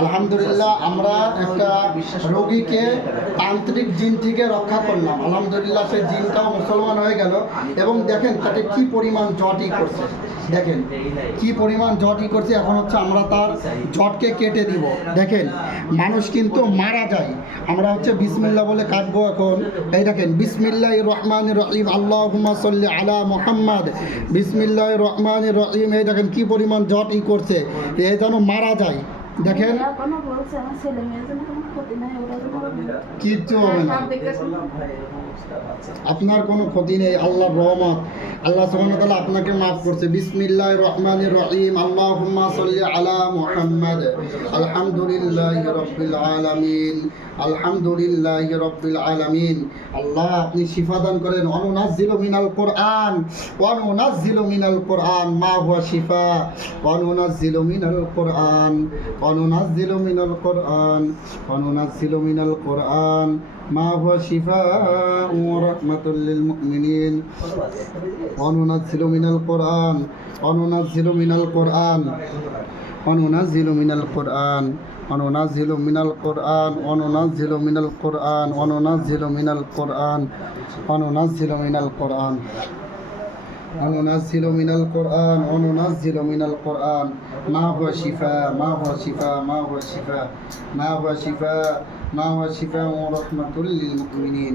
আলহামদুলিল্লাহ আমরা একটা রোগীকে তান্ত্রিক জিন থেকে রক্ষা করলাম। আলহামদুলিল্লাহ সেই জিনটাও মুসলমান হয়ে গেল। এবং দেখেন তাকে কি পরিমাণ জটই করছে, দেখেন কি পরিমাণ জটই করছে। এখন হচ্ছে আমরা তার জটকে কেটে দিব। দেখেন মানুষ কিন্তু মারা যায়, আমরা হচ্ছে বিসমিল্লাহ বলে কাটবো। এখন এই দেখেন বিসমিল্লাহির রহমানির রহিম, আল্লাহুম্মা সাল্লি আলা মুহাম্মাদ, বিসমিল্লাহির রহমানির রহিম। এই দেখেন কি পরিমাণ জটই করছে, এ যেন মারা যায়। দেখেন কিচ্ছু হবে না, আপনার কোনো ক্ষতি নেই। আল্লাহর রহমত, আল্লাহ সুবহানাহু ওয়া তাআলা আপনাকে মাফ করছে। বিসমিল্লাহির রহমানির রহিম, আল্লাহুম্মা সাল্লি আলা মুহাম্মাদ, আলহামদুলিল্লাহি রাব্বিল আলামিন, আলহামদুলিল্লাহি রাব্বিল আলামিন। আল্লাহ আপনি শিফা দান করেন। অনুনাজ্জিলু মিনাল কোরআন, অনুনাজ্জিলু মিনাল কোরআন মা হুয়া শিফা, অনুনাজ্জিলু মিনাল কোরআন, অনুনাজ্জিলু মিনাল কোরআন, অনুনাজ্জিলু মিনাল কোরআন মা হুয়া শিফাউ ওয়া রাহমাতুল লিল মুমিনিন, অনুনাজ্জিলু মিনাল কোরআন, অনুনাজ্জিলু মিনাল কোরআন, অনুনাজ্জিলু মিনাল কোরআন, অনুনাজ্জিলু মিনাল কোরআন, অনুনাজ্জিলু মিনাল কোরআন, অনুনাজ্জিলু মিনাল কোরআন, অনুনাজ্জিলু মিনাল কোরআন, অনুনাজ্জিলু মিনাল কোরআন, অনুনাজ্জিলু মিনাল কোরআন মা হুয়া শিফা, মা হুয়া শিফা, মা হুয়া শিফা, মা হুয়া শিফা, মা হুয়া শিফা ওয়া রাহমাতুল লিল মুমিনিন,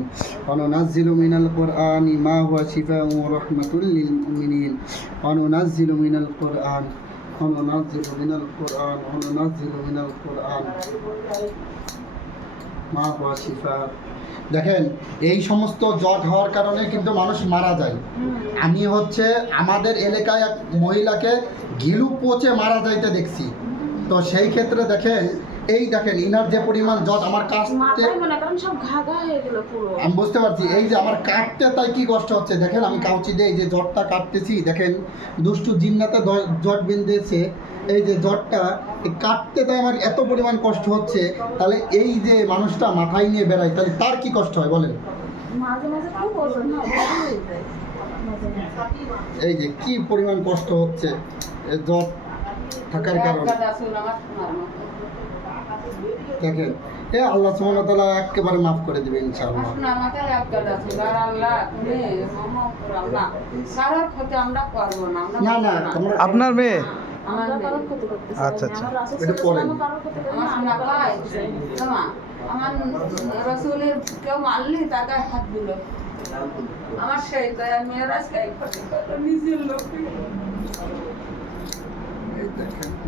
অনুনাজ্জিলু মিনাল কোরআন মা হুয়া শিফা ওয়া রাহমাতুল লিল মুমিনিন, অনুনাজ্জিলু মিনাল কোরআন, অনুনাজ্জিলু মিনাল কোরআন, অনুনাজ্জিলু মিনাল কোরআন মা হুয়া শিফা। দেখেন এই সমস্ত জট হওয়ার কারণে কিন্তু মানুষ মারা যায়। আমি হচ্ছে আমাদের এলাকায় এক মহিলাকে ঘিলু পচে মারা যাইতে দেখছি। তো সেই ক্ষেত্রে দেখেন এই দেখেন ইনার যে পরিমাণ জট, আমার কাটতে আমি বুঝতে পারছি, এই যে আমার কাটতে তাই কি কষ্ট হচ্ছে। দেখেন আমি কাউচি দিয়ে এই যে জটটা কাটতেছি, দেখেন দুষ্টু জিন্নাতে জট বেঁধেছে। এই যে জটটা কাটতে তাই আমার এত পরিমাণ কষ্ট হচ্ছে, তাহলে এই যে মানুষটা মাথায় নিয়ে বেড়ায় তাহলে তার কি কষ্ট হয় বলেন। এই যে কি পরিমাণ কষ্ট হচ্ছে জট থাকার কারণে। দেখেন আল্লাহ সুবহানাহু ওয়া তাআলা একেবারে মাফ করে দিবে ইনশাআল্লাহ। না না আপনার মেয়ে, আচ্ছা আচ্ছা এটা পড়েন। আমার রাসূলের কেউ মারলি তাকে হাত দিল, আমার সেই দয়া মেয়েরাজ কে নিজের লোক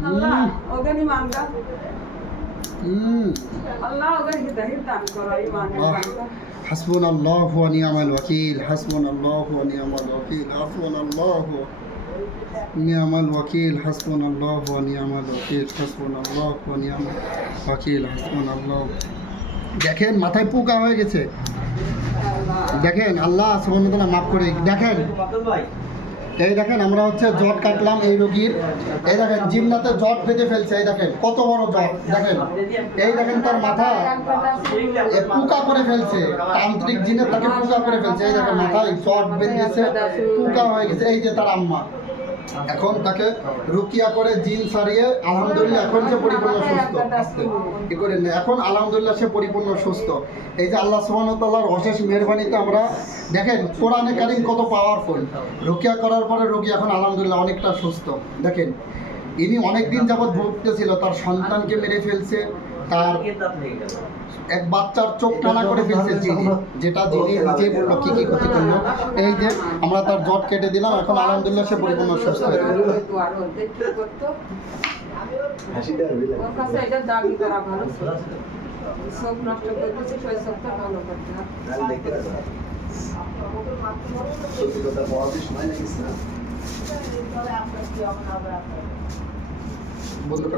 আল্লাহ ওগনি মানগা, আল্লাহ ওগনি হিদায়াত দান করো, ঈমান দান। হাসবুনাল্লাহু ওয়া নি'মাল ওয়াকিল, হাসবুনাল্লাহু ওয়া নি'মাল ওয়াকিল, হাসবুনাল্লাহু নি'মাল ওয়াকিল, হাসবুনাল্লাহু ওয়া নি'মাল ওয়াকিল, হাসবুনাল্লাহু ওয়া নি'মাল ওয়াকিল, হাসবুনাল্লাহু। দেখেন মাথায় পোকা হয়ে গেছে। দেখেন আল্লাহ সুবহানাহু ওয়া তাআলা মাফ করে। দেখেন এই দেখেন আমরা হচ্ছে জট কাটলাম এই রোগীর। এই দেখেন জিন্নাতে জট বেঁধে ফেলছে। এই দেখেন কত বড় জট। দেখেন এই দেখেন তার মাথা পোকা করে ফেলছে, তান্ত্রিক জিনে তাকে পোকা করে ফেলছে। এই দেখেন মাথায় জট বেঁধেছে, পোকা হয়ে গেছে। এই যে তার আম্মা, এখন তাকে রুকিয়া করে জিন সারিয়ে আলহামদুলিল্লাহ এখন সে পরিপূর্ণ সুস্থ। কি করে এখন আলহামদুলিল্লাহ সে পরিপূর্ণ সুস্থ। এই যে আল্লাহ সুবহানাহু ওয়া তাআলার অশেষ মেহেরবানিতে আমরা দেখেন কোরআনে কারীম কত পাওয়ারফুল। রুকিয়া করার পরে রোগী এখন আলহামদুলিল্লাহ অনেকটা সুস্থ। দেখেন ইনি অনেক দিন যাবৎ ভুগতেছিল, তার সন্তানকে মেরে ফেলছে, তার এক বাচ্চার চোখ টানা করে ফেলছে জিনি, যেটা জিনি নিজে বললো কি কি ক্ষতি করলো। এই যে আমরা তার জট কেটে দিলাম, এখন আলহামদুলিল্লাহ সে পরিপূর্ণ সুস্থ হয়ে গেল। বন্ধুটা